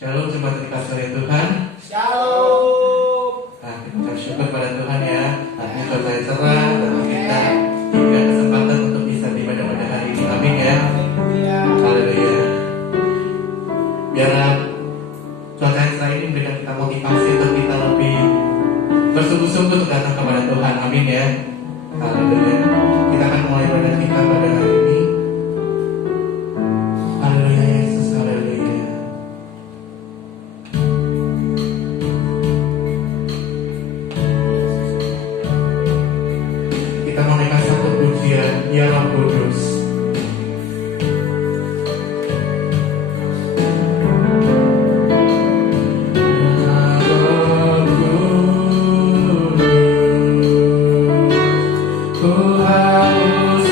Shalom, jemaat dikasih oleh Tuhan. Shalom. Nah, kita ucap syukur pada Tuhan ya. Hari ini cuaca cerah dan kita diberikan kesempatan untuk bisa beribadah pada hari ini. Amin ya. Haleluya. Biar cuaca cerah ini memberikan kita motivasi untuk kita lebih bersungguh-sungguh untuk datang kepada Tuhan. Amin ya. Haleluya. Kita akan mulai ibadah kita pada hari ini. Haleluya Yesus, haleluya. Kita menaikkan satu pujian, Ya Roh Kudus. Ku haus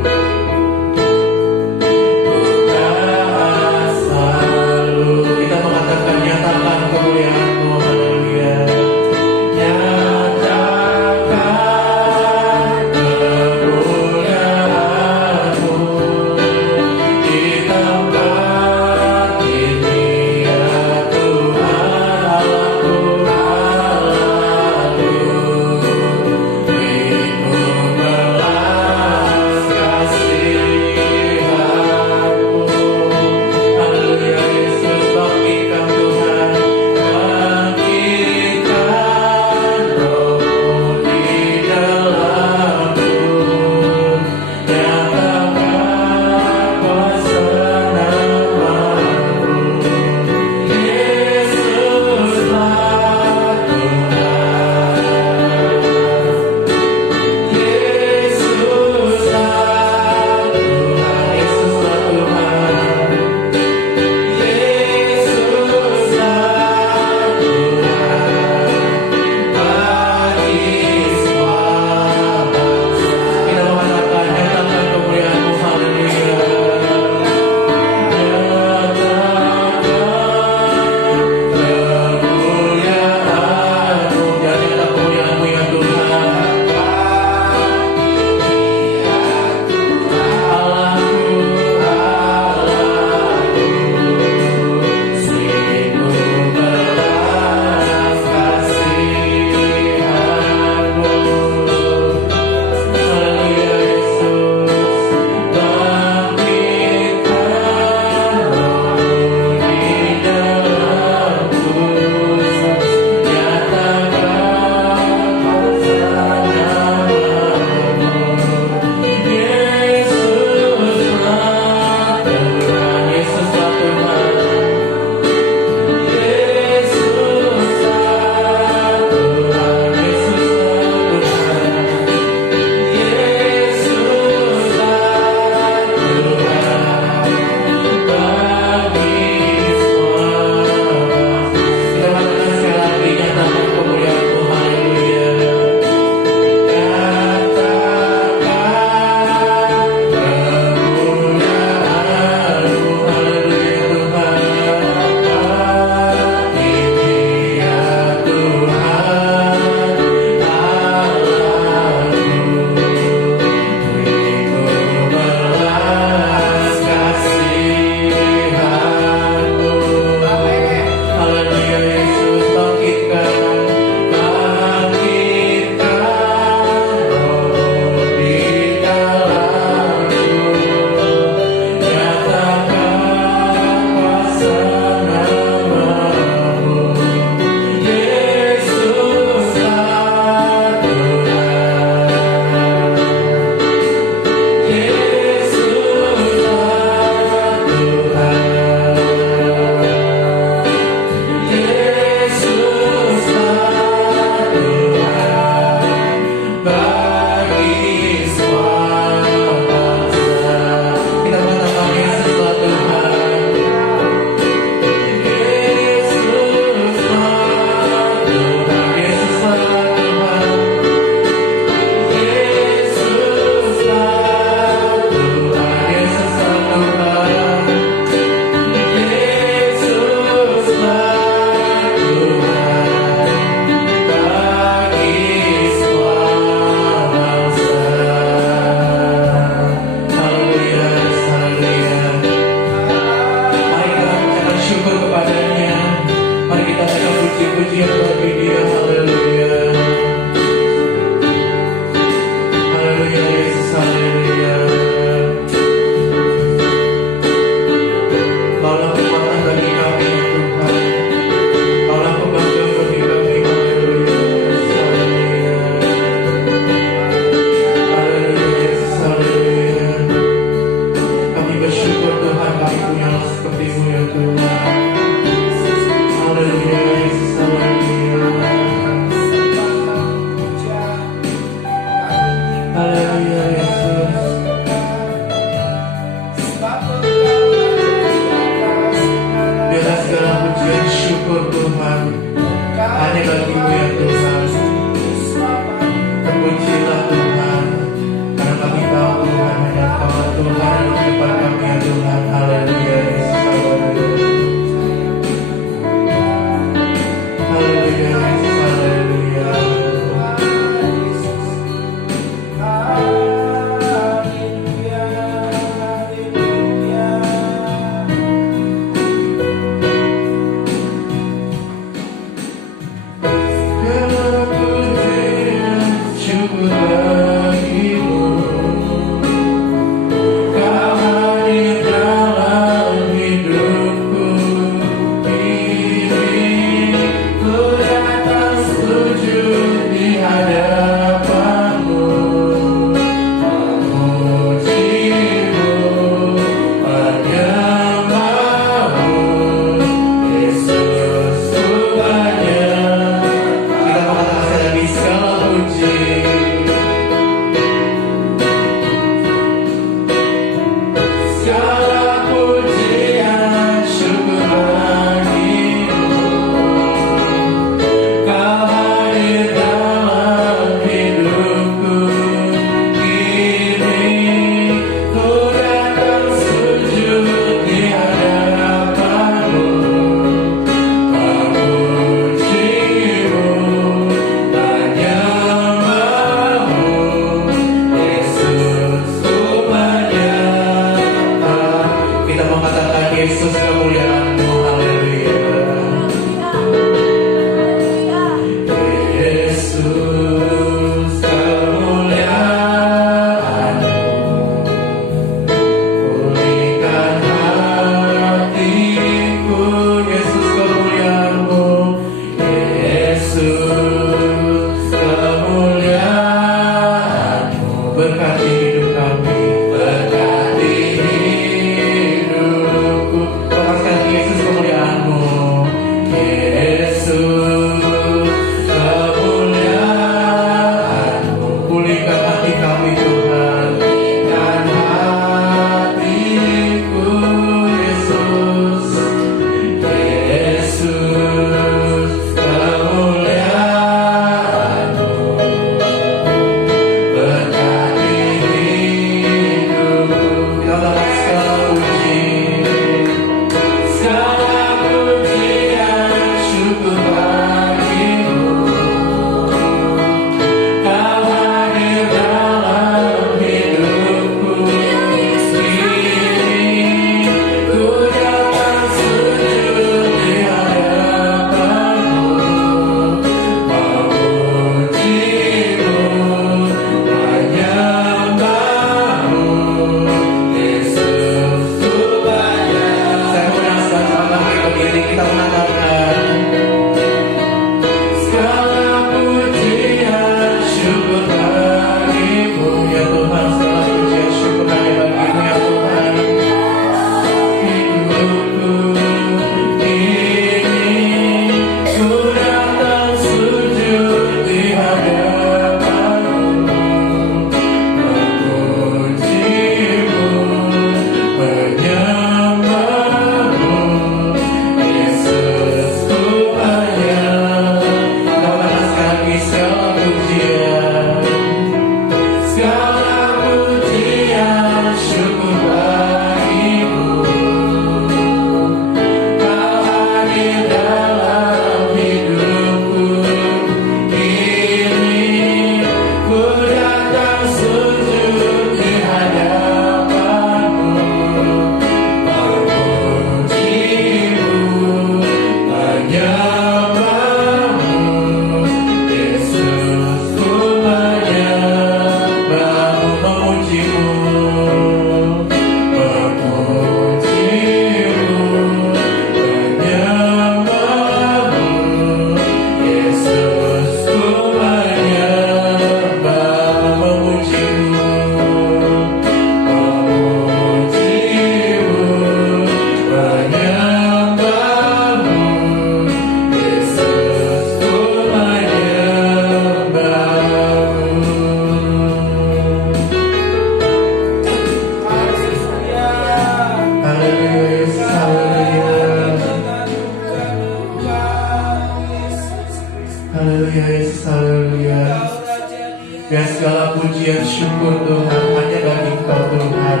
syukur Tuhan hanya bagi Engkau Tuhan.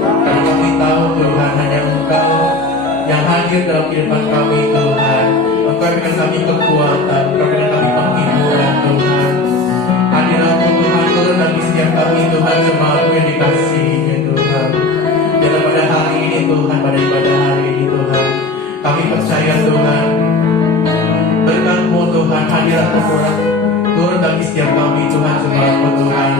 Dan kami tahu Tuhan hanya Engkau yang hadir dalam kehidupan kami Tuhan. Engkau berikan kami kekuatan, Engkau berikan kami penghiburan Tuhan. Hadiratmu Tuhan turun bagi setiap kami Tuhan, jemaatmu yang dikasihi Tuhan. Dan pada hari ini Tuhan, pada ibadah hari ini Tuhan, kami percaya Tuhan, berkat-Mu Tuhan, hadirat-Mu turun bagi setiap kami Tuhan, jemaat-Mu Tuhan.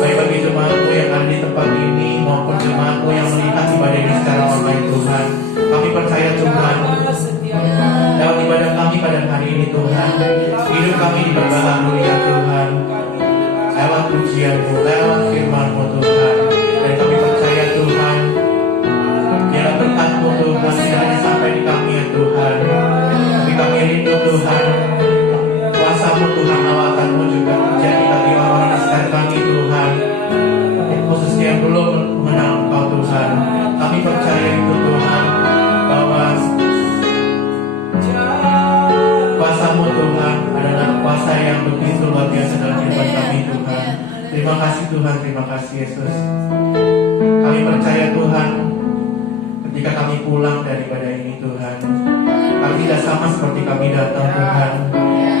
Baik bagi jemaat-Mu yang ada di tempat ini maupun jemaat-Mu yang melihat ibadah ini secara online Tuhan. Kami percaya Tuhan, dalam ibadah kami pada hari ini Tuhan, hidup kami diperbaharui ya Tuhan, lewat pujian-Mu, lewat firman-Mu Tuhan. Dan kami percaya Tuhan, biarlah berkat-Mu Tuhan tidak hanya sampai di kami ya Tuhan, tapi kami rindu Tuhan, kuasa-Mu Tuhan, lawatan-Mu juga terjadi bagi orang-orang di sekitar kami Tuhan, khususnya yang belum mengenal Engkau Tuhan. Kami percaya itu Tuhan, bahwa kuasa-Mu Tuhan adalah kuasa yang begitu luar biasa dalam kehidupan kami Tuhan. Terima kasih Tuhan, terima kasih Yesus. Kami percaya Tuhan, ketika kami pulang dari ibadah ini Tuhan, kami tidak sama seperti kami datang Tuhan.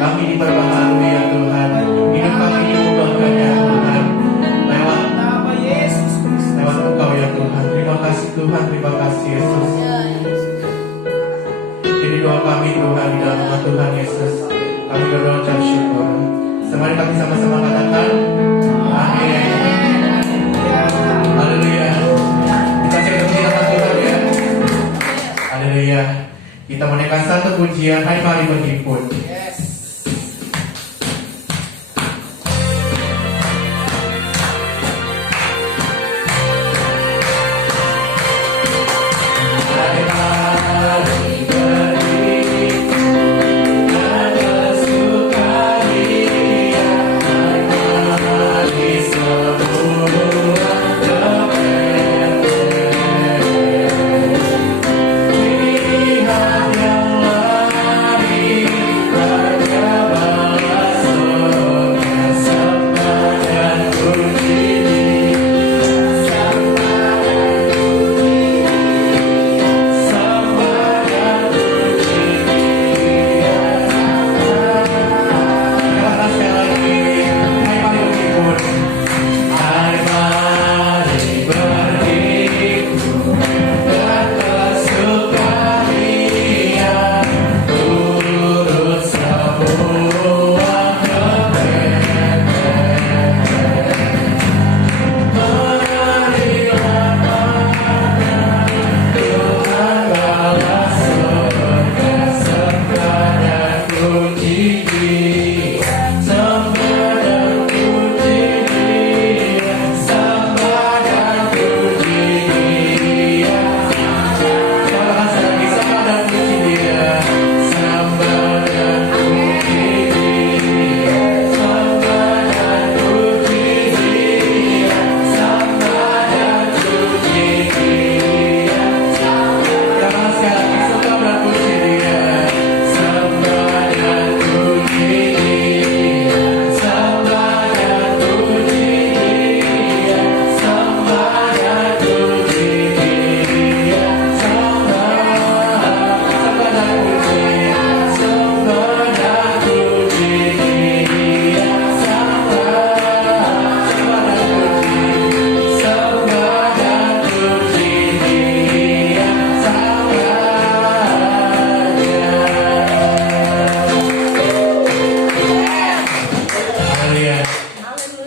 Kami diperbaharui ya Tuhan, hidup kami diubahkan ya Tuhan, lewat Engkau ya Tuhan. Terima kasih Tuhan, terima kasih Yesus. Ini doa kami Tuhan di dalam nama Tuhan Yesus. Kami berdoa ucap syukur. Mari kami sama-sama katakan amin. Haleluya. Kita cek tangan Tuhan ya. Haleluya. Kita menaikkan satu pujian. Hai mari berhimpun.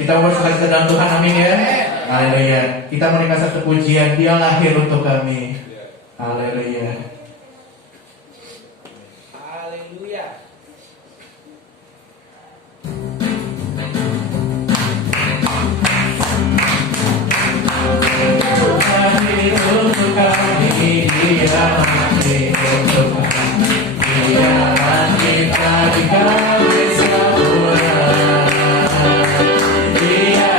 Kita berserah dalam Tuhan, amin ya. Haleluya. Kita menaikkan satu pujian, Dia lahir untuk kami. Haleluya. Haleluya. Lahir untuk kami, Dia lahir untuk kami. Dia lahir dari kami semua. Dia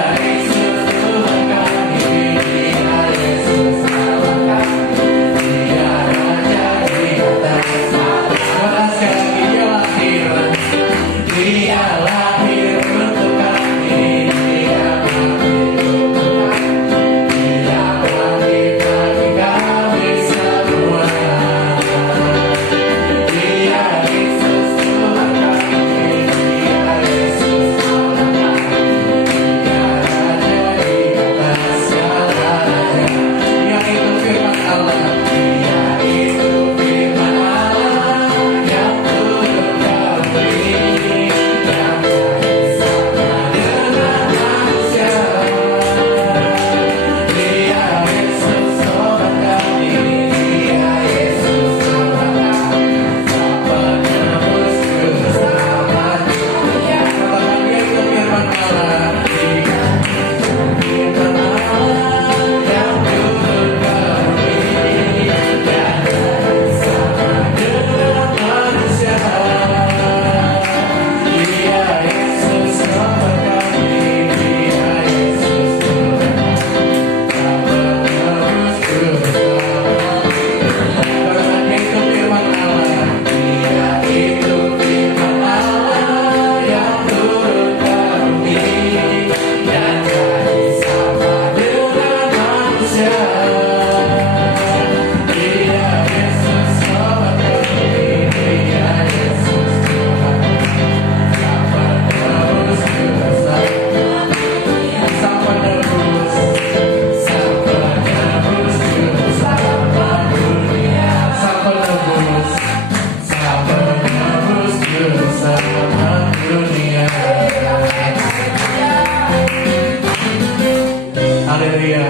Haleluya.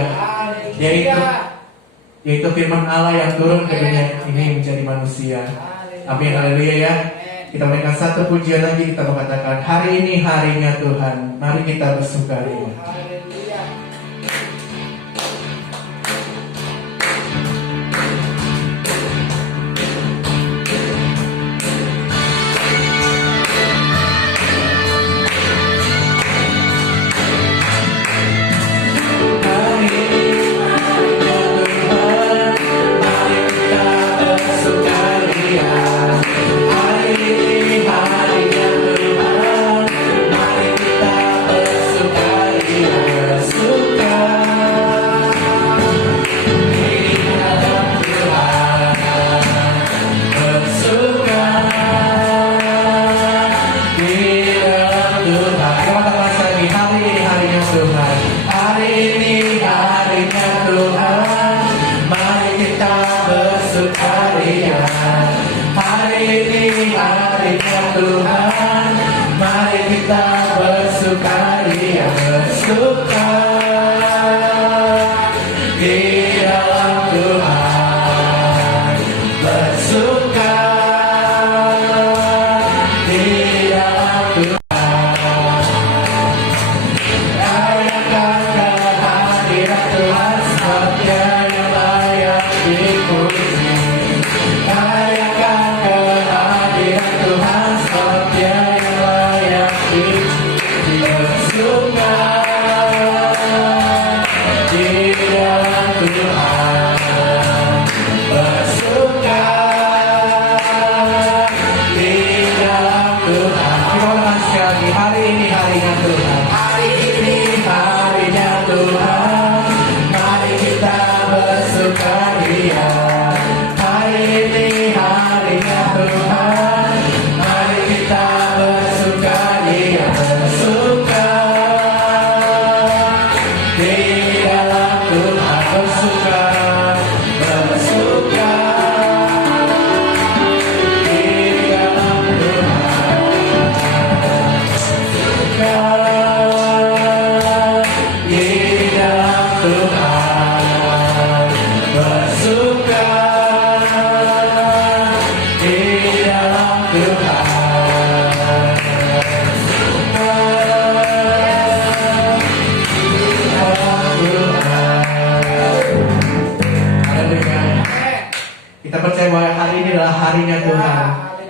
Yaitu firman Allah yang turun ke dunia ini menjadi manusia. Amin. Haleluya ya. Kita mainkan satu pujian lagi, kita mengatakan hari ini harinya Tuhan. Mari kita bersukaria.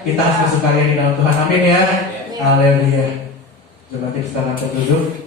Kita harus bersukaria di dalam Tuhan. Amin ya. Haleluya. Coba kita sekarang duduk.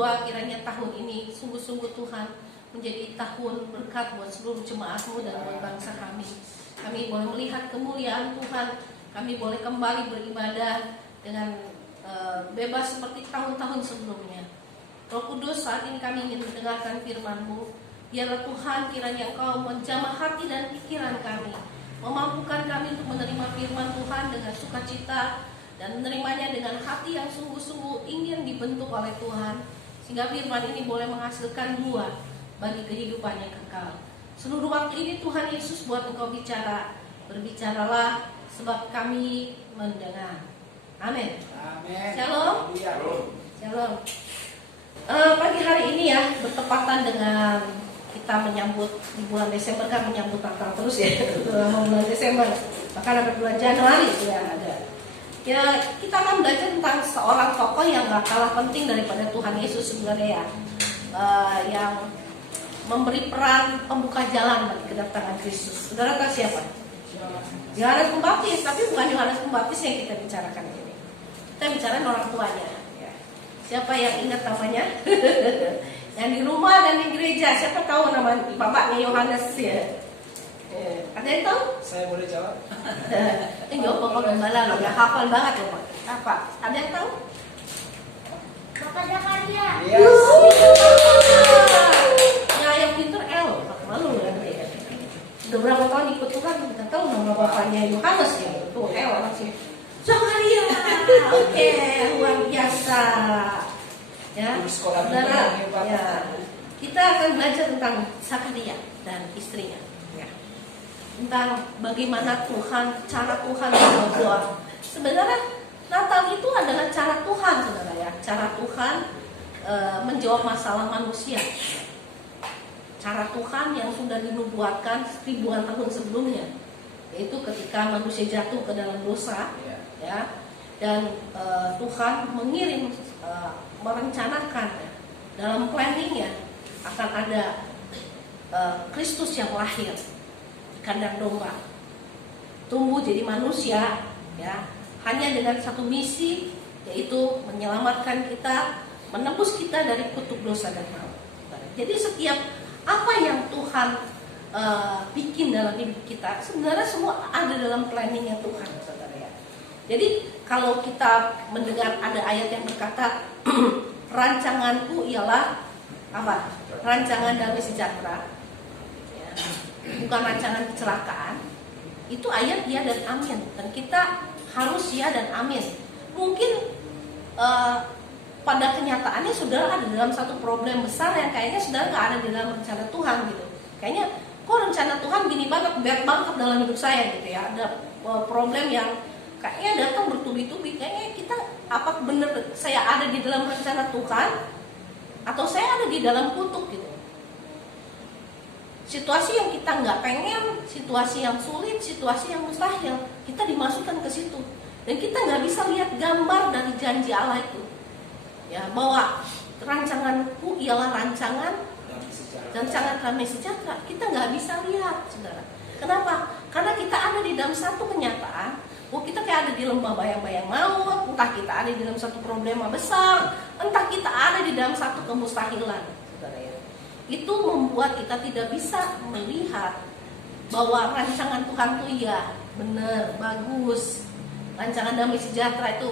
berdoa kiranya tahun ini sungguh-sungguh Tuhan menjadi tahun berkat buat seluruh jemaat-Mu dan buat bangsa kami. Kami boleh melihat kemuliaan Tuhan, kami boleh kembali beribadah dengan bebas seperti tahun-tahun sebelumnya. Roh Kudus, saat ini kami ingin mendengarkan firman-Mu. Biarlah Tuhan kiranya Engkau menjamah hati dan pikiran kami, memampukan kami untuk menerima firman Tuhan dengan sukacita dan menerimanya dengan hati yang sungguh-sungguh ingin dibentuk oleh Tuhan, sehingga firman ini boleh menghasilkan buah bagi kehidupan yang kekal. Seluruh waktu ini Tuhan Yesus buat Engkau bicara, berbicaralah sebab kami mendengar. Amin. Amin. Shalom. Iya. Shalom. Pagi hari ini ya bertepatan dengan kita menyambut di bulan Desember, kan menyambut Natal terus ya. Mau bulan Desember, bahkan sampai bulan Januari ya ada. Ya kita akan belajar tentang seorang tokoh yang gak kalah penting daripada Tuhan Yesus sebenarnya ya, yang memberi peran pembuka jalan bagi kedatangan Kristus. Saudara tahu siapa? Yohanes Pembaptis, tapi bukan Yohanes Pembaptis yang kita bicarakan ini. Kita bicara orang tuanya. Ya. Siapa yang ingat namanya? Yang di rumah dan di gereja, siapa tahu nama bapaknya Yohanes ya? Ada yang tahu? Saya boleh jawab? Jawab Bapak Gembala loh, ya hafal banget loh Pak. Apa? Ada yang tahu? Bapak Zakaria. Yes. Ya yang pintar malu kan ya. Udah berapa tahun ikut Tuhan, kita tahu nama bapaknya Yohanes ya. Tuh masih Zakaria. Oke, luar biasa. Ya, saudara, ya, kita akan belajar tentang Zakaria dan istrinya. Ya. Tentang bagaimana Tuhan, cara Tuhan membawa. Sebenarnya Natal itu adalah cara Tuhan, saudara ya. Cara Tuhan menjawab masalah manusia. Cara Tuhan yang sudah dinubuatkan ribuan tahun sebelumnya, yaitu ketika manusia jatuh ke dalam dosa, ya, dan Tuhan mengirim, merencanakan ya, dalam planningnya akan ada Kristus yang lahir di kandang domba, tumbuh jadi manusia, ya, hanya dengan satu misi, yaitu menyelamatkan kita, menebus kita dari kutuk dosa dan maut. Jadi setiap apa yang Tuhan bikin dalam hidup kita, sebenarnya semua ada dalam planningnya Tuhan, saudara ya. Jadi kalau kita mendengar ada ayat yang berkata rancanganku ialah apa? Rancangan damai sejahtera, ya. Bukan rancangan kecelakaan. Itu ayat ya dan amin. Dan kita harus ya dan amin. Mungkin pada kenyataannya saudara ada dalam satu problem besar yang kayaknya saudara nggak ada di dalam rencana Tuhan gitu. Kayaknya kok rencana Tuhan gini banget, berat banget dalam hidup saya gitu ya. Ada problem yang kayaknya datang bertubi-tubi. Kayaknya kita apa benar saya ada di dalam rencana Tuhan atau saya ada di dalam kutuk gitu. Situasi yang kita nggak pengen, situasi yang sulit, situasi yang mustahil, kita dimasukkan ke situ. Dan kita nggak bisa lihat gambar dari janji Allah itu. Ya, bahwa rancanganku ialah rancangan damai sejahtera. Kita nggak bisa lihat, saudara. Kenapa? Karena kita ada di dalam satu kenyataan. Kita kayak ada di lembah bayang-bayang maut, entah kita ada di dalam satu problema besar, entah kita ada di dalam satu kemustahilan, saudara ya. Itu membuat kita tidak bisa melihat bahwa rancangan Tuhan itu ya benar, bagus. Rancangan damai sejahtera itu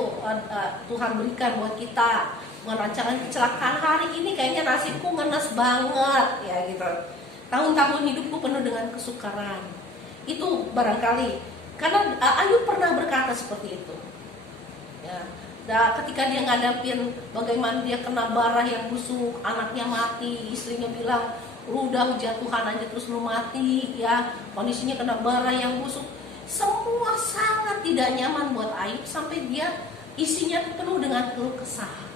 Tuhan berikan buat kita. Bukan rancangan kecelakaan. Hari ini kayaknya nasibku ngenes banget ya gitu. Tahun-tahun hidupku penuh dengan kesukaran. Itu barangkali karena Ayub pernah berkata seperti itu. Ya. Nah, ketika dia ngadapin bagaimana dia kena bara yang busuk, anaknya mati, istrinya bilang, "Lu udah jatuhan aja terus lu mati," ya. Kondisinya kena bara yang busuk. Semua sangat tidak nyaman buat Ayub sampai dia isinya penuh dengan keluh kesah.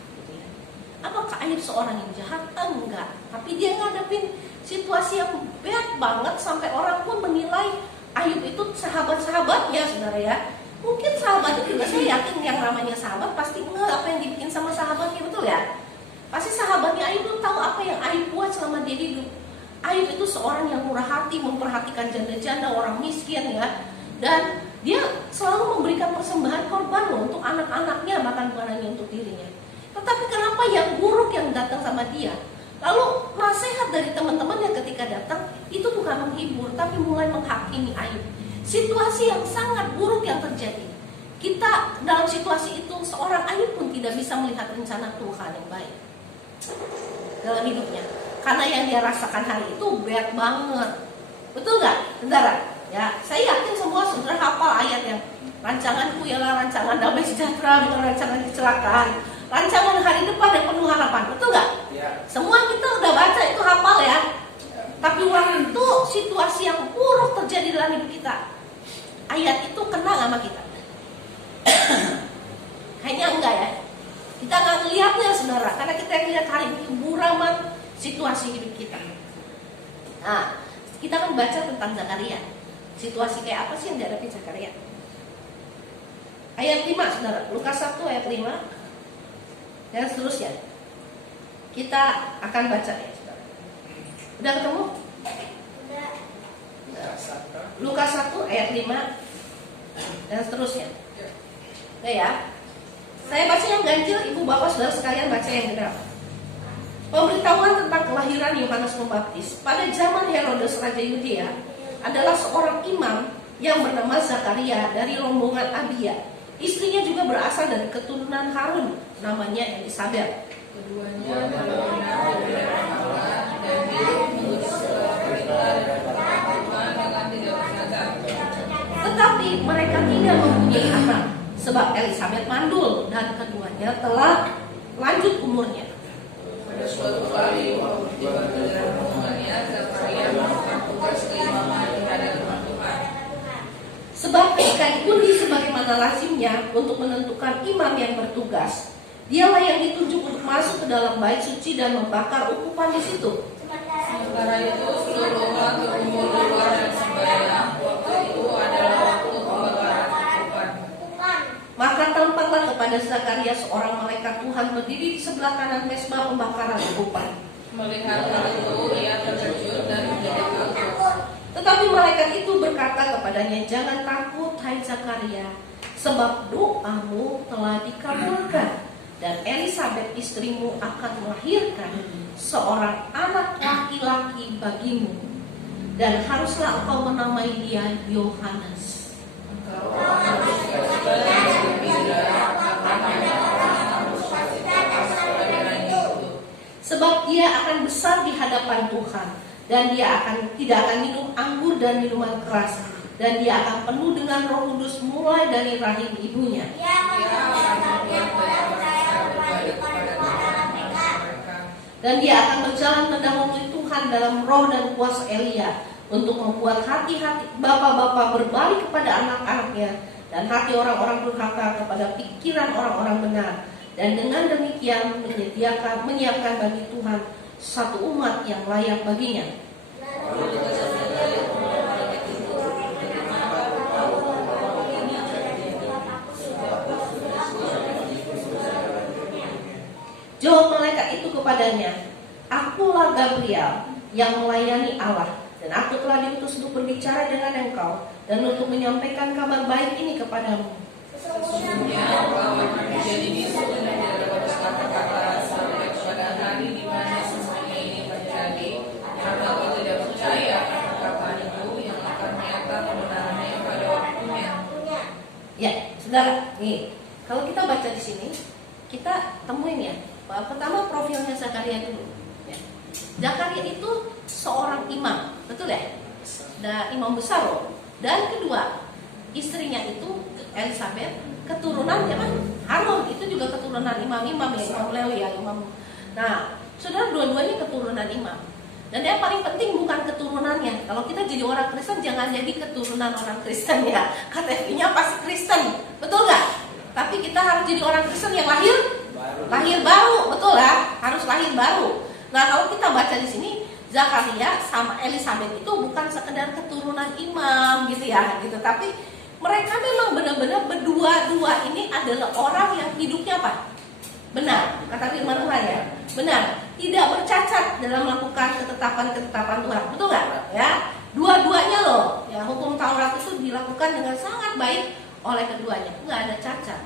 Apakah Ayub seorang yang jahat? Enggak. Tapi dia ngadepin situasi yang berat banget sampai orang pun menilai Ayub itu sahabat-sahabatnya, saudara ya. Mungkin sahabatnya juga, saya yakin yang namanya sahabat pasti enggak apa yang dibikin sama sahabatnya, betul ya? Pasti sahabatnya Ayub itu tahu apa yang Ayub buat selama dia hidup. Ayub itu seorang yang murah hati, memperhatikan janda-janda, orang miskin ya. Dan dia selalu memberikan persembahan korban loh untuk anak-anaknya, bahkan bukan hanya untuk dirinya. Tetapi kenapa yang buruk yang datang sama dia? Lalu nasihat dari teman-temannya ketika datang itu bukan menghibur, tapi mulai menghakimi Ayub. Situasi yang sangat buruk yang terjadi. Kita dalam situasi itu, seorang Ayub pun tidak bisa melihat rencana Tuhan yang baik dalam hidupnya. Karena yang dia rasakan hari itu berat banget. Betul nggak, saudara? Ya, saya yakin semua saudara hafal ayat yang rancanganku ialah rancangan damai sejahtera, bukan rancangan kecelakaan. Rancangan hari depan yang penuh harapan. Betul nggak? Ya. Semua kita udah baca itu hafal ya. Tapi waktu situasi yang buruk terjadi dalam hidup kita, ayat itu kena sama kita. Kayaknya enggak ya. Kita nggak ngelihatnya saudara, karena kita lihat hari ini keburaman situasi hidup kita. Nah, kita akan baca tentang Zakaria. Situasi kayak apa sih yang dihadapi Zakaria? Ayat 5 saudara, Lukas 1 ayat 5 dan seterusnya. Kita akan baca ya saudara. Udah ketemu? Udah. Lukas 1 ayat 5 dan seterusnya. Oke ya. Saya baca yang ganjil, ibu bapak saudara sekalian baca yang genap. Pemberitahuan tentang kelahiran Yohanes Pembaptis pada zaman Herodes Raja Yudea adalah seorang imam yang bernama Zakaria dari rombongan Abia. Istrinya juga berasal dari keturunan Harun, namanya Elisabet. Tetapi mereka tidak mempunyai anak, sebab Elisabet mandul dan keduanya telah lanjut umurnya. Pada suatu kali waktu dibantu dalam rombongannya, Zakaria melakukan tugas keimaman di hadapan Tuhan. Sebab ketika diundi sebagaimana lazimnya untuk menentukan imam yang bertugas, dialah yang ditunjuk untuk masuk ke dalam bait suci dan membakar ukupan di situ. Sementara itu seluruh umat berkumpul di luar dan sembahyang. Waktu itu adalah waktu pembakaran ukupan. Maka tampaklah kepada Zakaria seorang malaikat Tuhan berdiri di sebelah kanan mesbah pembakaran ukupan. Melihat hal itu, ia terkejut dan menjadi takut. Tetapi malaikat itu berkata kepadanya, "Jangan takut, hai Zakaria, sebab doamu telah dikabulkan, dan Elisabet istrimu akan melahirkan seorang anak laki-laki bagimu, dan haruslah engkau menamai dia Yohanes. Engkau harus waspada dan bergembira, karena orang harus waspada dan hidup. Sebab dia akan besar di hadapan Tuhan, dan dia tidak akan minum anggur dan minuman keras, dan dia akan penuh dengan Roh Kudus mulai dari rahim ibunya. Ia akan membuat banyak bangsa berbalik kepada Tuhan mereka. Dan dia akan berjalan mendahului Tuhan dalam roh dan kuasa Elia, untuk membuat hati-hati bapa-bapa berbalik kepada anak-anaknya, dan hati orang-orang durhaka kepada pikiran orang-orang benar. Dan dengan demikian menyiapkan bagi Tuhan satu umat yang layak baginya. Jawab malaikat itu kepadanya, "Akulah Gabriel yang melayani Allah, dan aku telah diutus untuk berbicara dengan engkau dan untuk menyampaikan kabar baik ini kepadamu." Sesungguhnya engkau akan menjadi bisu dan tidak dapat berkata-kata sampai pada hari di mana semuanya ini terjadi, karena kau tidak percaya akan perkataan itu yang akan nyata kebenarannya pada waktunya. Ya, saudara, nih, kalau kita baca di sini, kita temuin ya, pertama profilnya Zakaria dulu. Ya. Zakaria itu seorang imam, betul ya? Imam besar loh. Dan kedua, istrinya itu Elisabet, keturunan ya kan? Harun itu juga keturunan imam-imam ya, imam Lewi ya, imam. Nah, saudara dua-duanya keturunan imam. Dan yang paling penting bukan keturunannya. Kalau kita jadi orang Kristen, jangan jadi keturunan orang Kristen ya. KTP-nya pasti Kristen, betul nggak? Tapi kita harus jadi orang Kristen yang lahir baru, betul ya? Harus lahir baru. Nah, kalau kita baca di sini, Zakaria sama Elisabet itu bukan sekedar keturunan imam gitu ya, gitu. Tapi mereka memang benar-benar berdua-dua ini adalah orang yang hidupnya apa? Benar, kata firman Tuhan ya. Benar, tidak bercacat dalam melakukan ketetapan-ketetapan Tuhan. Betul nggak? Ya, dua-duanya loh. Ya, hukum Taurat itu dilakukan dengan sangat baik oleh keduanya. Nggak ada cacat.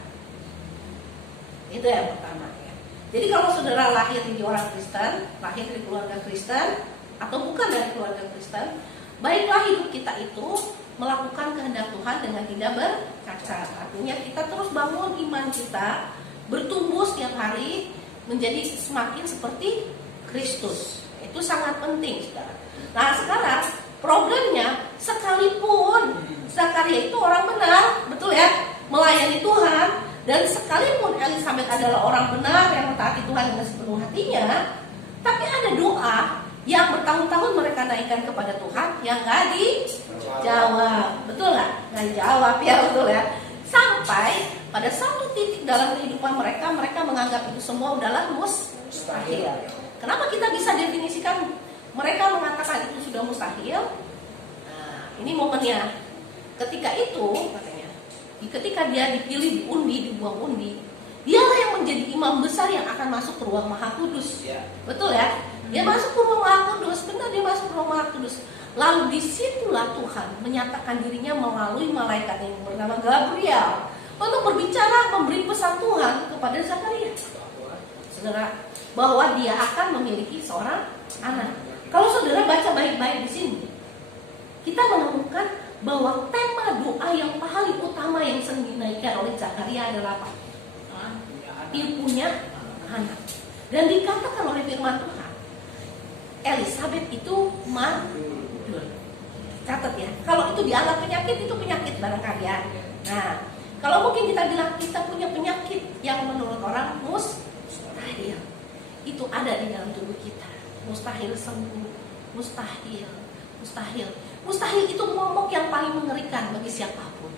Itu yang pertama ya. Jadi kalau saudara lahir di orang Kristen, lahir dari keluarga Kristen, atau bukan dari keluarga Kristen, baiklah hidup kita itu melakukan kehendak Tuhan dengan tidak bercacat. Artinya kita terus bangun iman kita, bertumbuh setiap hari menjadi semakin seperti Kristus. Itu sangat penting, saudara. Nah sekarang problemnya, sekalipun Zakaria itu orang benar, betul ya, melayani Tuhan, dan sekalipun Elisabet adalah orang benar yang mentaati Tuhan dengan sepenuh hatinya, tapi ada doa yang bertahun-tahun mereka naikkan kepada Tuhan yang gak dijawab, betul nggak? Gak dijawab ya, betul ya. Sampai pada satu titik dalam kehidupan mereka, mereka menganggap itu semua udahlah mustahil. Kenapa kita bisa definisikan mereka mengatakan itu sudah mustahil? Nah, ini momennya. Ketika itu, katanya, ketika dia dipilih, diundi, dibuang undi, dialah yang menjadi imam besar yang akan masuk ke ruang Maha Kudus. Betul ya? Dia masuk ke ruang Maha Kudus, benar dia masuk ke ruang Maha Kudus. Lalu disitulah Tuhan menyatakan dirinya melalui malaikat yang bernama Gabriel untuk berbicara, memberi pesan Tuhan kepada Zakaria, saudara, bahwa dia akan memiliki seorang anak. Kalau saudara baca baik-baik di sini, kita menemukan bahwa tema doa yang paling utama yang sering dinaikkan oleh Zakaria adalah apa? Dia punya anak. Dan dikatakan oleh firman Tuhan, Elisabet itu mandul. Catat ya, kalau itu dianggap penyakit, itu penyakit barangkali ya. Nah, kalau mungkin kita bilang kita punya penyakit yang menurut orang mustahil, itu ada di dalam tubuh kita. Mustahil sembuh, mustahil. Mustahil itu momok yang paling mengerikan bagi siapapun.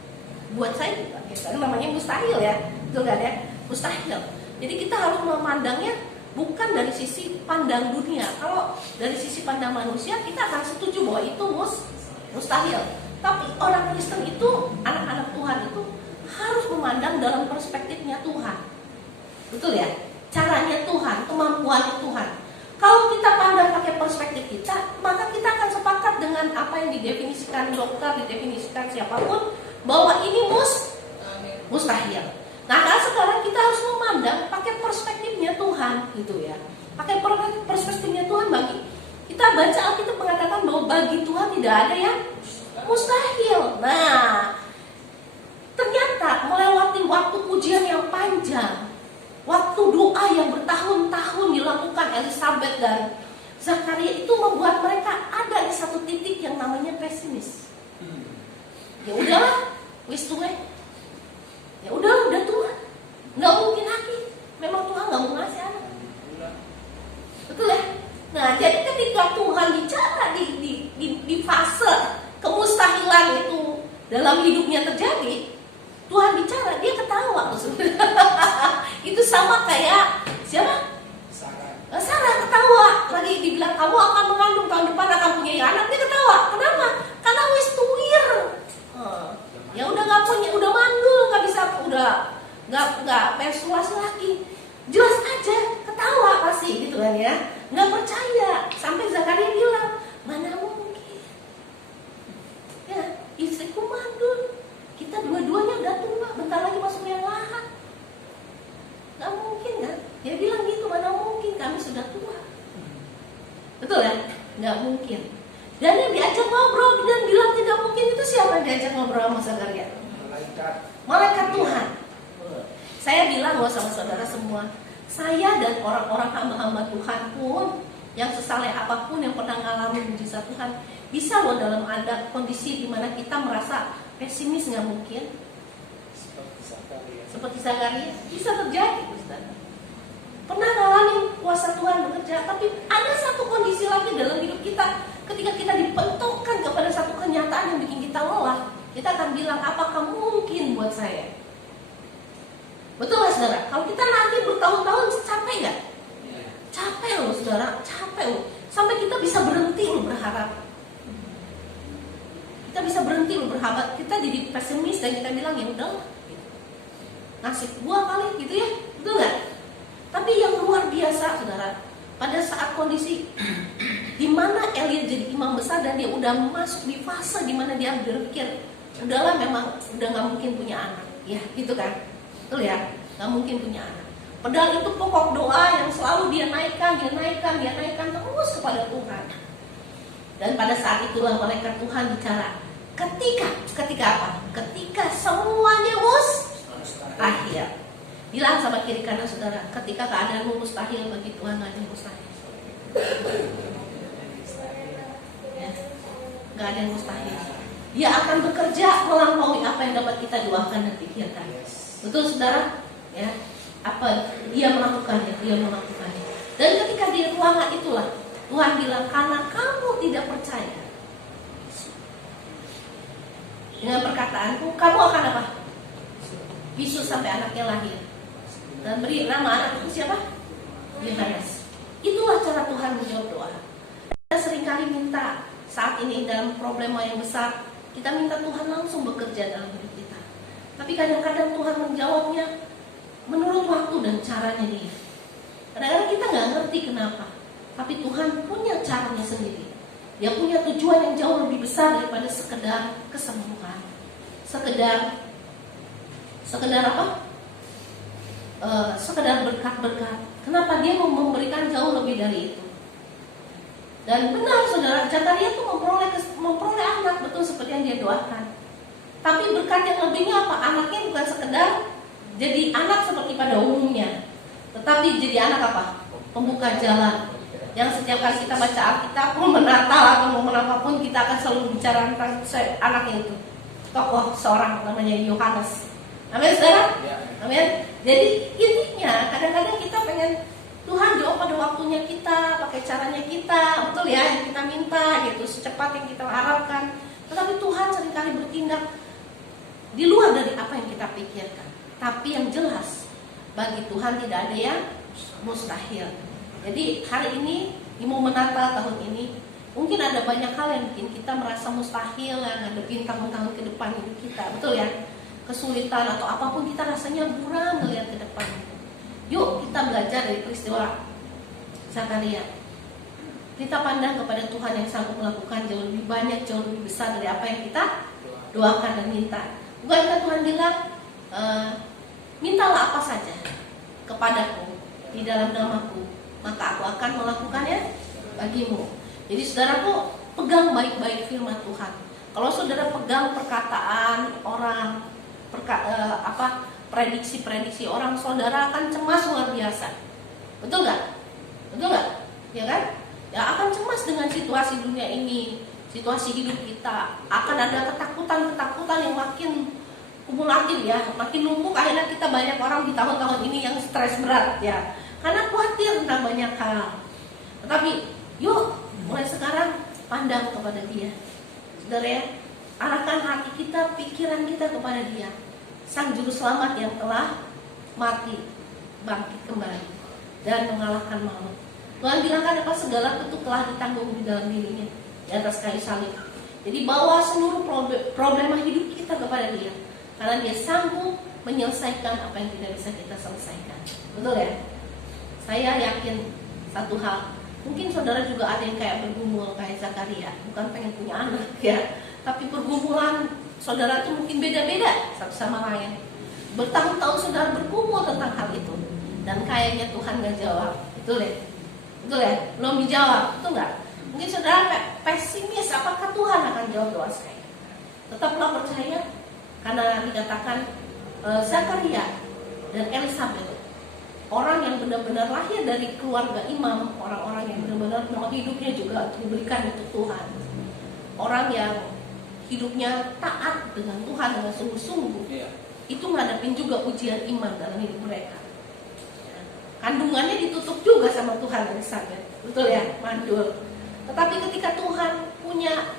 Buat saya juga, karena namanya mustahil ya, betul gak ya? Mustahil. Jadi kita harus memandangnya bukan dari sisi pandang dunia. Kalau dari sisi pandang manusia, kita akan setuju bahwa itu mustahil. Tapi orang Kristen itu, anak-anak Tuhan itu harus memandang dalam perspektifnya Tuhan. Betul ya? Caranya Tuhan, kemampuan Tuhan. Kalau kita pandang pakai perspektif kita, maka kita akan sepakat dengan apa yang didefinisikan dokter, didefinisikan siapapun, bahwa ini mustahil. Nah, sekarang kita harus memandang pakai perspektifnya Tuhan, gitu ya. Pakai perspektifnya Tuhan bagi kita baca Alkitab mengatakan bahwa bagi Tuhan tidak ada yang mustahil. Nah, ternyata melewati waktu pujian yang panjang, waktu doa yang bertahun-tahun dilakukan Elisabet dan Zakaria itu membuat mereka ada di satu titik yang namanya pesimis. Ya udahlah, wis tuwe. Ya udah tua, nggak mungkin lagi. Memang Tuhan nggak mau ngasih anak. Betul ya? Nah, jadi ketika Tuhan bicara di fase kemustahilan itu dalam hidupnya terjadi, Tuhan bicara, dia ketawa. Itu sama kayak siapa? Sarah ketawa. Lagi dibilang kamu akan mengandung tahun depan akan punya anak, dia ketawa. Kenapa? Karena wis tuwir. Ya udah nggak punya, udah mandul, nggak bisa, udah nggak menstruasi lagi. Jelas aja ketawa pasti gitu kan ya. Nggak percaya. Sampai Zakaria bilang, mana mungkin? Ya, istriku mandul. Kita dua-duanya udah tua, bentar lagi masuk yang lahat. Nggak mungkin kan? Dia bilang gitu, mana mungkin kami sudah tua. Betul ya? Nggak mungkin. Dan yang diajak ngobrol dan bilang tidak mungkin itu siapa yang diajak ngobrol sama Zakaria? Malaikat Tuhan. Saya bilang loh sama saudara semua, saya dan orang-orang hamba-hamba Tuhan pun yang sesaleh apapun yang pernah ngalamin mujizat Tuhan, bisa loh dalam ada kondisi di mana kita merasa pesimis nggak mungkin. Seperti Zakaria bisa terjadi, Ustaz. Pernah ngalamin kuasa Tuhan bekerja, tapi ada satu kondisi lagi dalam hidup kita ketika kita dibentokkan kepada satu kenyataan yang bikin kita lelah, kita akan bilang apakah mungkin buat saya? Betul nggak saudara? Kalau kita nanti bertahun-tahun capek nggak? Capek loh saudara, capek loh. Sampai kita bisa berhenti loh berharap. Kita bisa berhenti loh berharap. Kita jadi pesimis dan kita bilang ya udah, gitu. Nasib gua kali gitu ya, betul nggak? Tapi yang luar biasa saudara, pada saat kondisi di mana Elia jadi imam besar dan dia udah masuk di fase di mana dia berpikir udahlah memang udah nggak mungkin punya anak, ya gitu kan? Betul ya, nggak mungkin punya anak. Pedang itu pokok doa yang selalu dia naikkan terus kepada Tuhan. Dan pada saat itulah malaikat Tuhan bicara. Ketika apa? Ketika semuanya mustahil. Bilang sama kiri kanan saudara, ketika keadaanmu mustahil, bagi Tuhan gak ada yang mustahil. Ya, gak ada yang mustahil. Dia akan bekerja melampaui apa yang dapat kita doakan dan pikirkan. Betul saudara? Ya, apa dia melakukannya? Dan ketika di ruangan itulah Tuhan bilang, karena kamu tidak percaya dengan perkataanku, kamu akan apa? Bisu sampai anaknya lahir. Dan beri nama anak itu siapa? Yohanes. Itulah cara Tuhan menjawab doa. Kita seringkali minta saat ini dalam problema yang besar, kita minta Tuhan langsung bekerja dalam hidup kita. Tapi kadang-kadang Tuhan menjawabnya menurut waktu dan caranya dia. Kadang-kadang kita nggak ngerti kenapa, tapi Tuhan punya caranya sendiri. Dia punya tujuan yang jauh lebih besar daripada sekedar kesembuhan, sekedar apa? Sekedar berkat-berkat. Kenapa dia mau memberikan jauh lebih dari itu? Dan benar saudara, Zakaria itu memperoleh anak, betul seperti yang dia doakan. Tapi berkat yang lebihnya apa? Anaknya bukan sekedar jadi anak seperti pada umumnya, tetapi jadi anak apa? Pembuka jalan. Yang setiap kali kita baca Alkitab, momen Natal atau momen apapun, kita akan selalu bicara tentang anaknya itu. Tokoh seorang namanya Yohanes. Amin saudara? Amin. Jadi intinya kadang-kadang kita pengen Tuhan jawab pada waktunya kita, pakai caranya kita, betul ya, yang kita minta gitu, secepat yang kita harapkan. Tetapi Tuhan seringkali bertindak di luar dari apa yang kita pikirkan. Tapi yang jelas, bagi Tuhan tidak ada yang mustahil. Jadi hari ini di momen Natal tahun ini, mungkin ada banyak hal yang bikin kita merasa mustahil, yang ngadepin tahun-tahun ke depan hidup kita, betul ya? Kesulitan atau apapun kita rasanya buram melihat ke depan. Yuk kita belajar dari peristiwa Zakaria. Kita pandang kepada Tuhan yang sanggup melakukan jauh lebih banyak, jauh lebih besar dari apa yang kita doakan dan minta. Bukankah Tuhan bilang, mintalah apa saja kepadaku di dalam namaku, maka aku akan melakukannya bagimu. Jadi saudaraku, pegang baik-baik firman Tuhan. Kalau saudara pegang perkataan orang, prediksi-prediksi orang, saudara akan cemas luar biasa. Betul nggak? Betul nggak? Ya kan? Ya akan cemas dengan situasi dunia ini, situasi hidup kita. Akan ada ketakutan yang makin kumulatif ya, makin numpuk. Akhirnya kita banyak orang di tahun-tahun ini yang stres berat ya, karena khawatir tentang banyak hal. Tetapi yuk mulai sekarang pandang kepada Dia, saudara ya. Arahkan hati kita, pikiran kita kepada Dia, Sang Juru Selamat yang telah mati, bangkit kembali dan mengalahkan maut. Tuhan bilang kan apa, segala kutuk telah ditanggung di dalam dirinya di atas kayu salib. Jadi bawa seluruh problema hidup kita kepada Dia, karena Dia sanggup menyelesaikan apa yang tidak bisa kita selesaikan. Betul ya? Saya yakin satu hal, mungkin saudara juga ada yang kayak bergumul kayak Zakaria, bukan pengen punya anak ya, tapi pergumulan saudara itu mungkin beda-beda satu sama lain. Bertahun-tahun saudara bergumul tentang hal itu, dan kayaknya Tuhan gak jawab. Betul ya? Betul ya? Belum dijawab, betul gak? Mungkin saudara pesimis, apakah Tuhan akan jawab doa saya? Tetaplah percaya, karena dikatakan Zakaria dan Elisabeth, orang yang benar-benar lahir dari keluarga imam, orang-orang yang benar-benar hidupnya juga diberikan untuk Tuhan, orang yang hidupnya taat dengan Tuhan dengan sungguh-sungguh, itu ngadepin juga ujian iman dalam hidup mereka. Kandungannya ditutup juga sama Tuhan Elisabeth, betul ya, mandul. Tetapi ketika Tuhan punya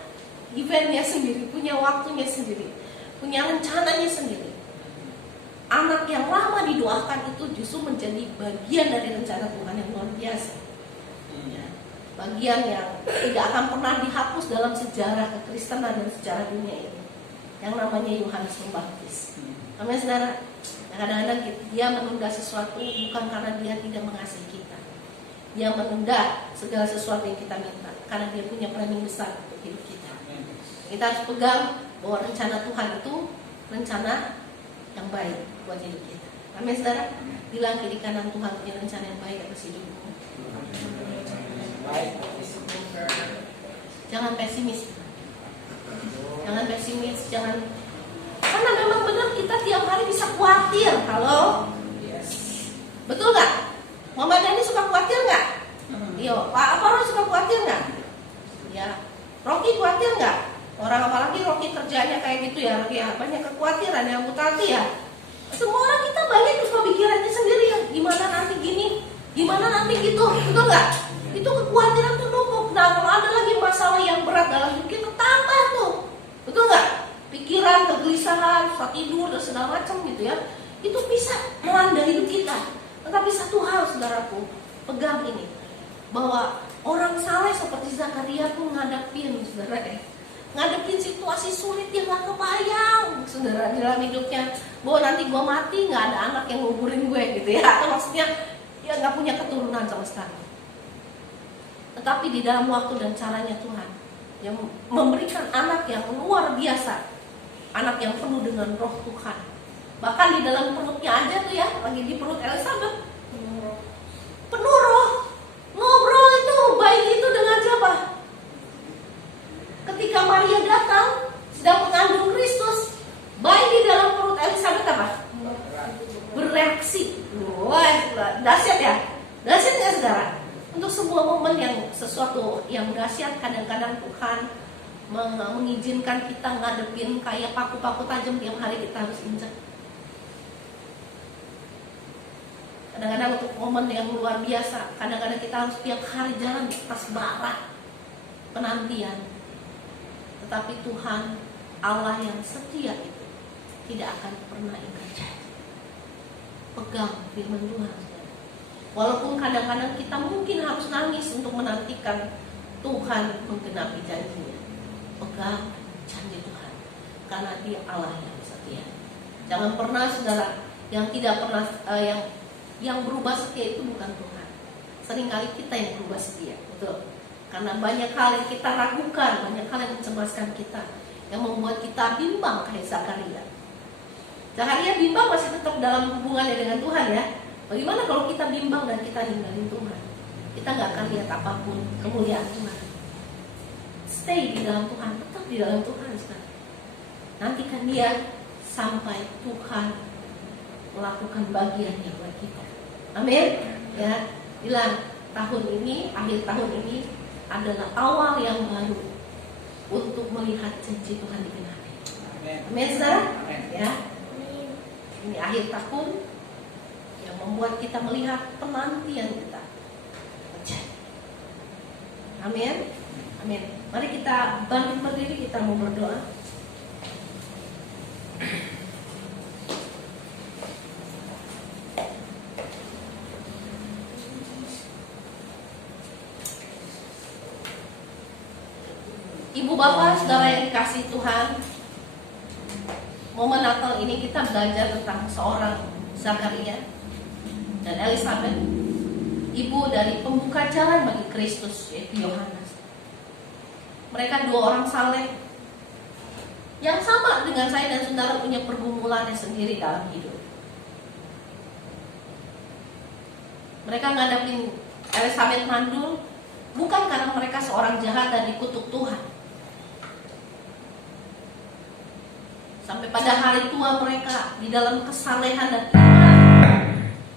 eventnya sendiri, punya waktunya sendiri, punya rencananya sendiri, anak yang lama didoakan itu justru menjadi bagian dari rencana Tuhan yang luar biasa. Bagian yang tidak akan pernah dihapus dalam sejarah kekristenan dan sejarah dunia ini, yang namanya Yohanes Pembaptis. Amin saudara. Kadang-kadang dia menunda sesuatu bukan karena dia tidak mengasihi kita. Dia menunda segala sesuatu yang kita minta karena dia punya planning besar untuk hidup kita. Kita harus pegang bahwa rencana Tuhan itu rencana yang baik buat hidup kita. Amin saudara. Bilang kiri kanan, Tuhan punya rencana yang baik atas hidupmu. Jangan pesimis. Jangan pesimis, jangan. Karena memang benar kita tiap hari bisa khawatir. Halo? Betul nggak? Mama Dani suka khawatir nggak? Iya, Pak Aparo suka khawatir nggak? Ya, Rocky khawatir nggak? Orang apalagi Rocky kerjanya kayak gitu ya, banyak kekhawatiran yang mutasi ya. Semua orang kita banyak pemikirannya sendiri ya. Gimana nanti gini, gimana nanti gitu, betul nggak? Itu kekhawatiran tuh numpuk. Nah, kalau ada lagi masalah yang berat dalam hidup kita tambah tuh, betul nggak? Pikiran, kegelisahan, susah tidur dan segala macam gitu ya. Itu bisa melanda hidup kita. Tetapi satu hal saudaraku, pegang ini, bahwa orang saleh seperti Zakaria pun ngadepin ngadepin situasi sulit yang gak kebayang saudara dalam hidupnya, bahwa nanti gue mati nggak ada anak yang nguburin gue gitu ya, atau maksudnya dia nggak punya keturunan sama sekali. Tetapi di dalam waktu dan caranya Tuhan yang memberikan anak yang luar biasa, anak yang penuh dengan roh Tuhan. Bahkan di dalam perutnya aja tuh ya, lagi di perut Elizabeth penuh roh. Ngobrol itu bayi itu dengan siapa? Ketika Maria datang sedang mengandung Kristus, bayi di dalam perut Elizabeth apa? Bereaksi. Wah, dahsyat ya. Dahsyat ya saudara. Untuk sebuah momen yang sesuatu yang dahsyat, kadang-kadang Tuhan mengizinkan kita ngadepin kayak paku-paku tajam tiap hari kita harus injak. Kadang-kadang untuk momen yang luar biasa, kadang-kadang kita harus tiap hari jalan di atas bara penantian. Tetapi Tuhan Allah yang setia itu tidak akan pernah ingkar janji. Pegang firman Tuhan. Walaupun kadang-kadang kita mungkin harus nangis untuk menantikan Tuhan menggenapi janjinya. Pegang janji Tuhan, karena Dia Allah yang setia. Jangan pernah saudara, yang tidak pernah yang berubah setia itu bukan Tuhan. Seringkali kita yang berubah setia, betul. Karena banyak hal yang kita ragukan, banyak hal yang mencemaskan kita, yang membuat kita bimbang kayak Zakaria. Zakaria bimbang masih tetap dalam hubungannya dengan Tuhan ya. Bagaimana kalau kita bimbang dan kita ninggalin Tuhan? Kita nggak akan lihat apapun kemuliaan Tuhan. Stay di dalam Tuhan, tetap di dalam Tuhan. Nantikan Dia sampai Tuhan melakukan bagiannya buat kita. Amin. Ya, bilang tahun ini, akhir tahun ini adalah awal yang baru untuk melihat janji Tuhan digenapi. Amin, saudara. Ya. Ini akhir tahun yang membuat kita melihat penantian kita terjadi. Amin. Amin. Mari kita bangkit berdiri, kita mau berdoa. Ibu bapak saudara yang dikasih Tuhan, momen Natal ini kita belajar tentang seorang Zakaria dan Elizabeth, ibu dari pembuka jalan bagi Kristus, yaitu Yohanes. Mereka dua orang saleh yang sama dengan saya dan saudara, punya pergumulannya sendiri dalam hidup. Mereka ngadapin Elizabeth mandul bukan karena mereka seorang jahat dan dikutuk Tuhan. Sampai pada hari tua mereka di dalam kesalehan dan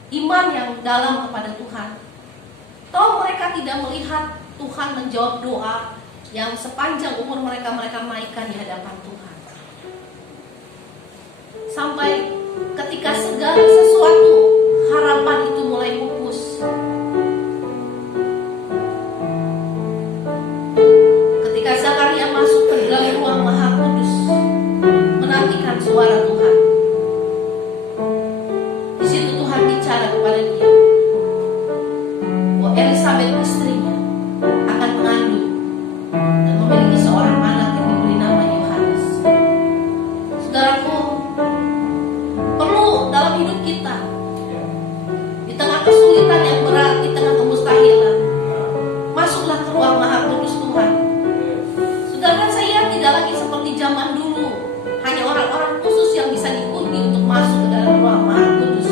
iman yang dalam kepada Tuhan. Toh mereka tidak melihat Tuhan menjawab doa yang sepanjang umur mereka naikkan di hadapan Tuhan. Sampai ketika segala sesuatu harapan itu mulai pupus. Ketika Zakaria masuk ke dalam ruang Maha Kudus, menantikan suara Tuhan. Di situ Tuhan bicara kepada dia bahwa Elizabeth istrinya akan mengandung dan memiliki seorang anak yang diberi nama Yohanes. Saudaraku, perlu dalam hidup kita, di tengah kesulitan yang berat, di tengah kemustahilan, masuklah ke ruang Maha Kudus Tuhan. Saudara, saya tidak lagi seperti zaman dulu, hanya orang-orang khusus yang bisa diundi untuk masuk ke dalam ruang Maha Kudus.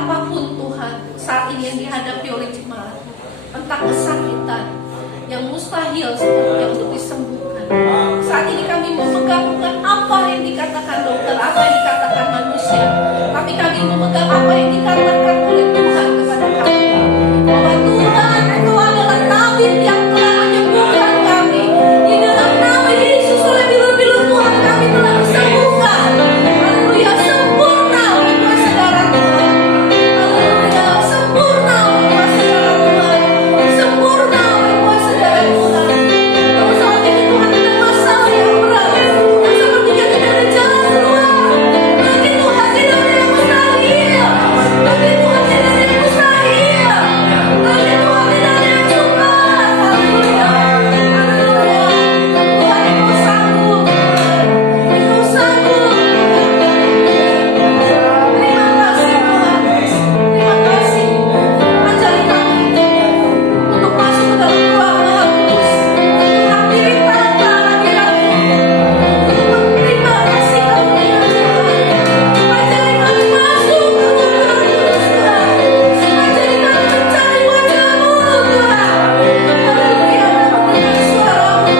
apapun Tuhan saat ini yang dihadapi oleh jemaat, entah kesakitan yang mustahil seperti yang untuk disembuhkan. Saat ini kami memegang bukan apa yang dikatakan dokter, apa yang dikatakan manusia, tapi kami memegang apa yang dikatakan oleh Tuhan kepada kami, bahwa Tuhan Engkau adalah tabib yang telah menyembuhkan kami. Di dalam nama Yesus oleh bilur-bilur Tuhan kami telah disembuhkan. Haleluya, sempurna oleh kuasa darah Tuhan. Haleluya, sempurna oleh kuasa darah Tuhan. Sempurna oleh kuasa darah Tuhan. Kalau saat ini Tuhan ada masalah yang berat, yang sepertinya tidak ada jalan keluar, bagi Tuhan tidak ada yang mustahil. Bagi Tuhan tidak ada yang mustahil. Bagi Tuhan tidak ada yang sukar. Haleluya, haleluya. Tuhan Engkau sanggup. Engkau sanggup. Terima kasih Tuhan. Terima kasih. Ajari kami untuk masuk ke dalam ruang Maha Kudus, menghampiri tata hati kami, untuk menerima kasih karunia Tuhan. Ajari kami masuk ke ruang Maha Kudus Tuhan. Ajari kami mencari wajah-Mu Tuhan. Haleluya, dapat mendengar suara-Mu.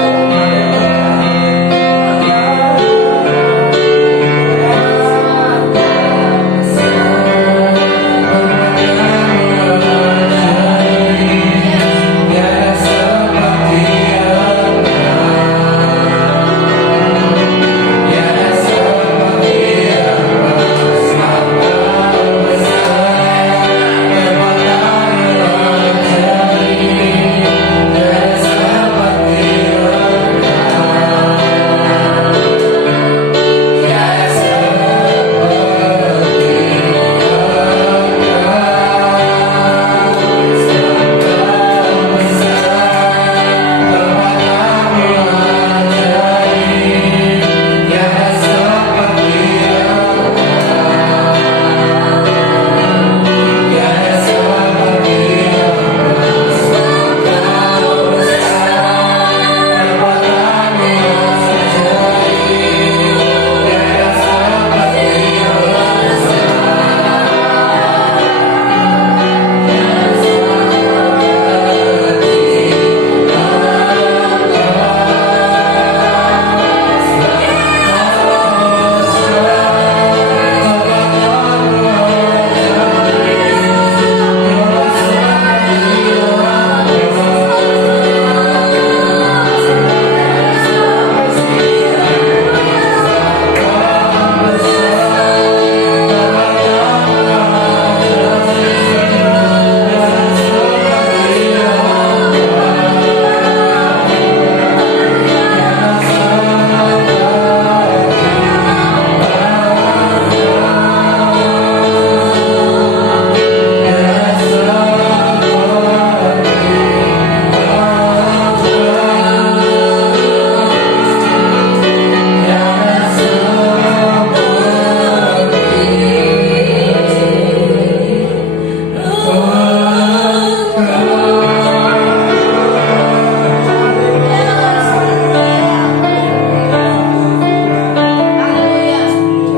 Haleluya.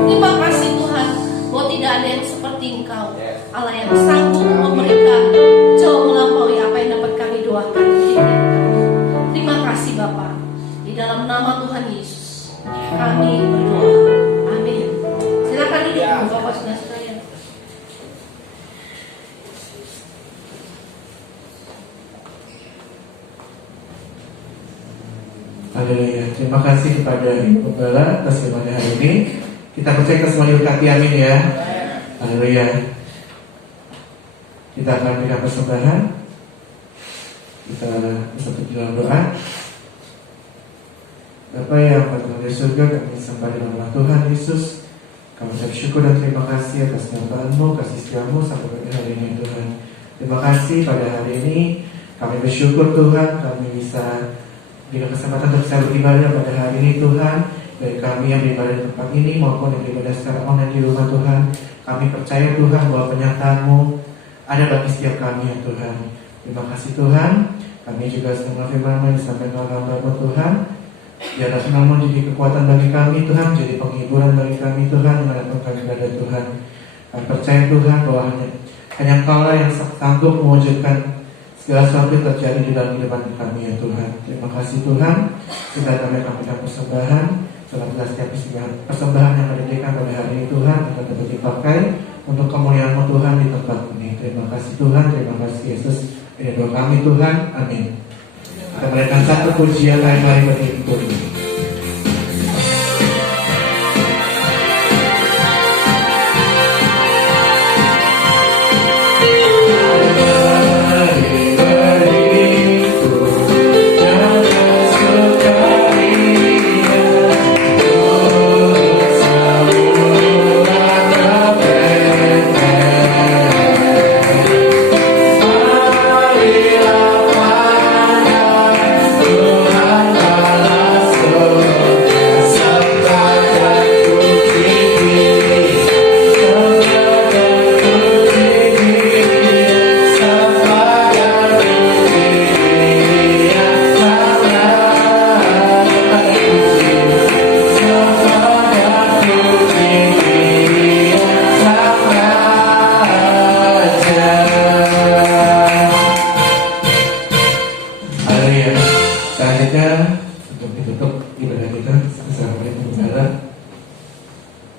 Terima kasih Tuhan, bahwa tidak ada yang seperti Engkau, Allah yang sanggup memberikan jauh melampaui apa yang dapat kami doakan. Terima kasih Bapa. Di dalam nama Tuhan Yesus kami berdoa. Amin. Silakan duduk Bapak Saudara sekalian. Haleluya. Terima kasih kepada Ibu Gembala atas firman hari ini. Kita percaya kita semua diberkati, amin ya. Haleluya. Kita akan berikan persembahan. Kita bersatu di dalam doa. Bapa yang berada di surga, kami sembah di nama Tuhan Yesus. Kami ucap syukur dan terima kasih atas kenyataanmu, kasih setiamu sampai pada hari ini Tuhan. Terima kasih pada hari ini. Kami bersyukur Tuhan, kami bisa diberikan kesempatan untuk bisa beribadah pada hari ini Tuhan. Baik kami yang beribadah di tempat ini maupun yang beribadah secara online di rumah Tuhan. Kami percaya Tuhan bahwa penyertaan-Mu ada bagi setiap kami ya Tuhan. Terima kasih Tuhan. Kami juga sedang firman-Mu yang disampaikan oleh hamba-Mu Tuhan. Biarlah firman-Mu jadi kekuatan bagi kami Tuhan, jadi penghiburan bagi kami Tuhan, dimanapun kami berada Tuhan. Kami percaya Tuhan bahwa hanya Engkau yang sanggup mewujudkan segala sesuatu yang terjadi di dalam kehidupan kami ya Tuhan. Terima kasih Tuhan. Sudah kami memberikan persembahan. Setelah setiap persembahan yang diberikan pada hari ini Tuhan akan dapat dipakai untuk kemuliaan-Mu Tuhan di tempat ini. Terima kasih Tuhan. Terima kasih Yesus. Ini doa kami Tuhan. Amin. Kita berikan satu pujian lain-lain bagi Tuhan.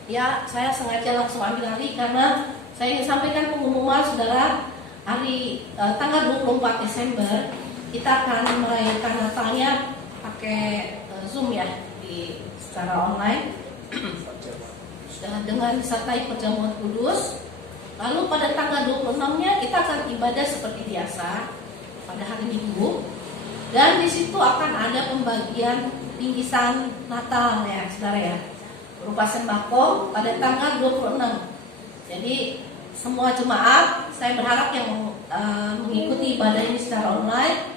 Ya, saya sengaja langsung ambil hari karena saya ingin sampaikan pengumuman saudara. Hari tanggal 24 Desember kita akan merayakan Natalnya pakai Zoom ya, secara online dengan disertai perjamuan kudus. Lalu pada tanggal 26-nya kita akan ibadah seperti biasa pada hari Minggu. Dan di situ akan ada pembagian bingkisan Natal ya, saudara ya, berupa sembako pada tanggal 26. Jadi semua jemaat, saya berharap yang mengikuti ibadah ini secara online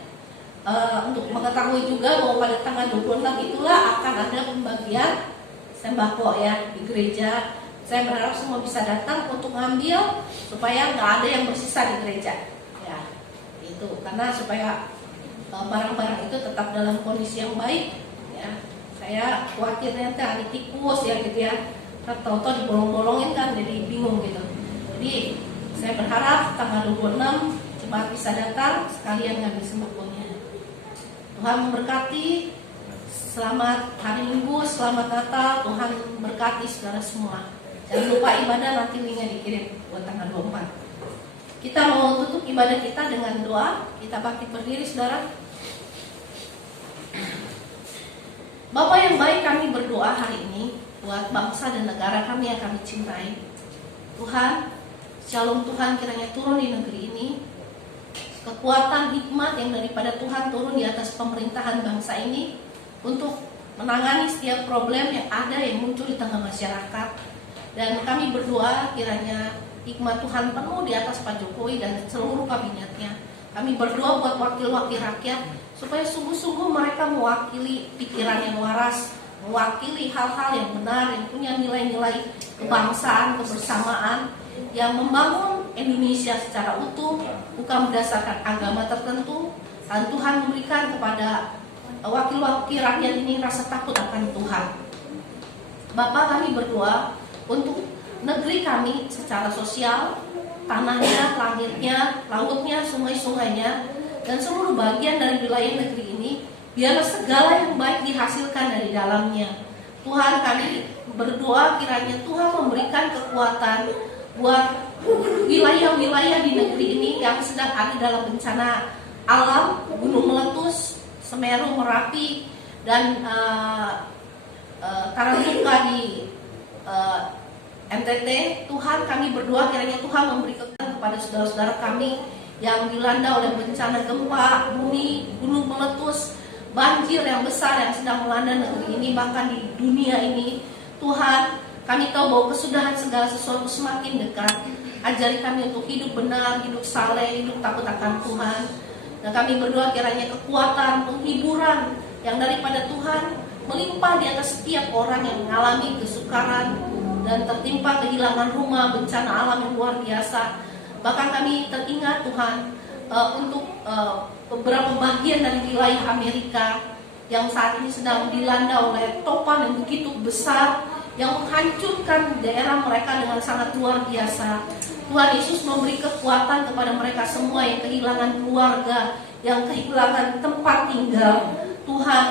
untuk mengetahui juga bahwa pada tanggal 26 itulah akan ada pembagian sembako ya di gereja. Saya berharap semua bisa datang untuk ngambil supaya nggak ada yang bersisa di gereja ya, itu karena supaya barang-barang itu tetap dalam kondisi yang baik ya. Saya khawatirnya nanti ada tikus ya gitu ya, tahu-tahu dibolong-bolongin kan jadi bingung gitu. Jadi saya berharap tanggal 26 jemaat bisa datang sekalian ngambil sembakonya. Tuhan memberkati. Selamat hari Minggu, selamat Natal. Tuhan berkati saudara semua. Jangan lupa ibadah, nanti linknya dikirim buat tanggal 24. Kita mau tutup ibadah kita dengan doa. Kita bangkit berdiri saudara. Bapa yang baik, kami berdoa hari ini buat bangsa dan negara kami yang kami cintai. Tuhan, Shalom Tuhan kiranya turun di negeri ini. Kekuatan hikmat yang daripada Tuhan turun di atas pemerintahan bangsa ini untuk menangani setiap problem yang ada yang muncul di tengah masyarakat. Dan kami berdoa kiranya hikmat Tuhan penuh di atas Pak Jokowi dan seluruh kabinetnya. Kami berdoa buat wakil-wakil rakyat supaya sungguh-sungguh mereka mewakili pikiran yang waras, mewakili hal-hal yang benar, yang punya nilai-nilai kebangsaan, kebersamaan, yang membangun Indonesia secara utuh, bukan berdasarkan agama tertentu. Dan Tuhan memberikan kepada wakil-wakil rakyat ini rasa takut akan Tuhan. Bapak, kami berdoa untuk negeri kami secara sosial, tanahnya, langitnya, lautnya, sungai-sungainya, dan seluruh bagian dari wilayah negeri ini, biarlah segala yang baik dihasilkan dari dalamnya. Tuhan, kami berdoa kiranya Tuhan memberikan kekuatan buat wilayah-wilayah di negeri ini yang sedang ada dalam bencana alam, gunung meletus, Semeru, Merapi, dan Karangtuka di NTT. Tuhan, kami berdoa kiranya Tuhan memberi kekuatan kepada saudara-saudara kami yang dilanda oleh bencana gempa, bumi, gunung meletus, banjir yang besar yang sedang melanda negeri ini, bahkan di dunia ini. Tuhan, kami tahu bahwa kesudahan segala sesuatu semakin dekat. Ajari kami untuk hidup benar, hidup saleh, hidup takut akan Tuhan. Dan kami berdoa kiranya kekuatan, penghiburan yang daripada Tuhan melimpah di atas setiap orang yang mengalami kesukaran dan tertimpa kehilangan rumah, bencana alam yang luar biasa. Bahkan kami teringat Tuhan untuk beberapa bagian dari wilayah Amerika yang saat ini sedang dilanda oleh topan yang begitu besar, yang menghancurkan daerah mereka dengan sangat luar biasa. Tuhan Yesus memberi kekuatan kepada mereka semua yang kehilangan keluarga, yang kehilangan tempat tinggal. Tuhan,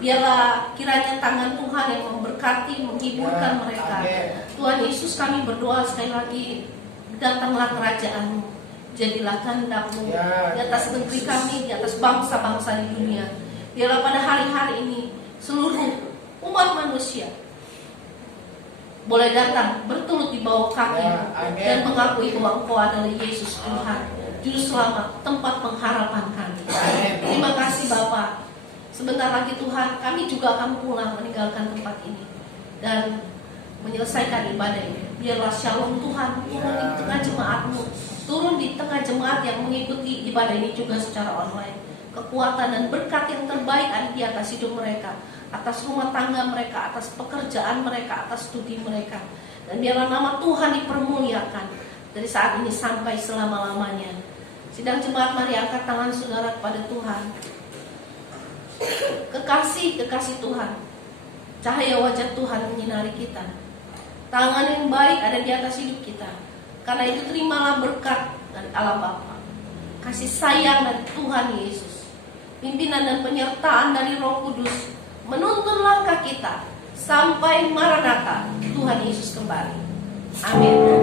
biarlah kiranya tangan Tuhan yang memberkati, menghiburkan mereka. Tuhan Yesus, kami berdoa sekali lagi, datanglah kerajaan-Mu, jadilah kehendak-Mu di atas negeri kami, di atas bangsa-bangsa di dunia. Biarlah pada hari-hari ini seluruh umat manusia boleh datang bertelut di bawah kaki dan mengakui bahwa Engkau adalah Yesus Tuhan, Juru Selamat, tempat pengharapan kami. Terima kasih Bapa. Sebentar lagi Tuhan, kami juga akan pulang meninggalkan tempat ini dan menyelesaikan ibadah ini. Biarlah shalom Tuhan turun di tengah jemaat-Mu, turun di tengah jemaat yang mengikuti ibadah ini juga secara online. Kekuatan dan berkat yang terbaik ada di atas hidup mereka, atas rumah tangga mereka, atas pekerjaan mereka, atas studi mereka. Dan biarlah nama Tuhan dipermuliakan dari saat ini sampai selama-lamanya. Sidang jemaat, mari angkat tangan saudara kepada Tuhan. Kekasih Tuhan, cahaya wajah Tuhan menyinari kita. Tangan yang baik ada di atas hidup kita. Karena itu terimalah berkat dari Allah Bapa, kasih sayang dari Tuhan Yesus, pimpinan dan penyertaan dari Roh Kudus, menuntun langkah kita sampai Maranatha, Tuhan Yesus kembali. Amin.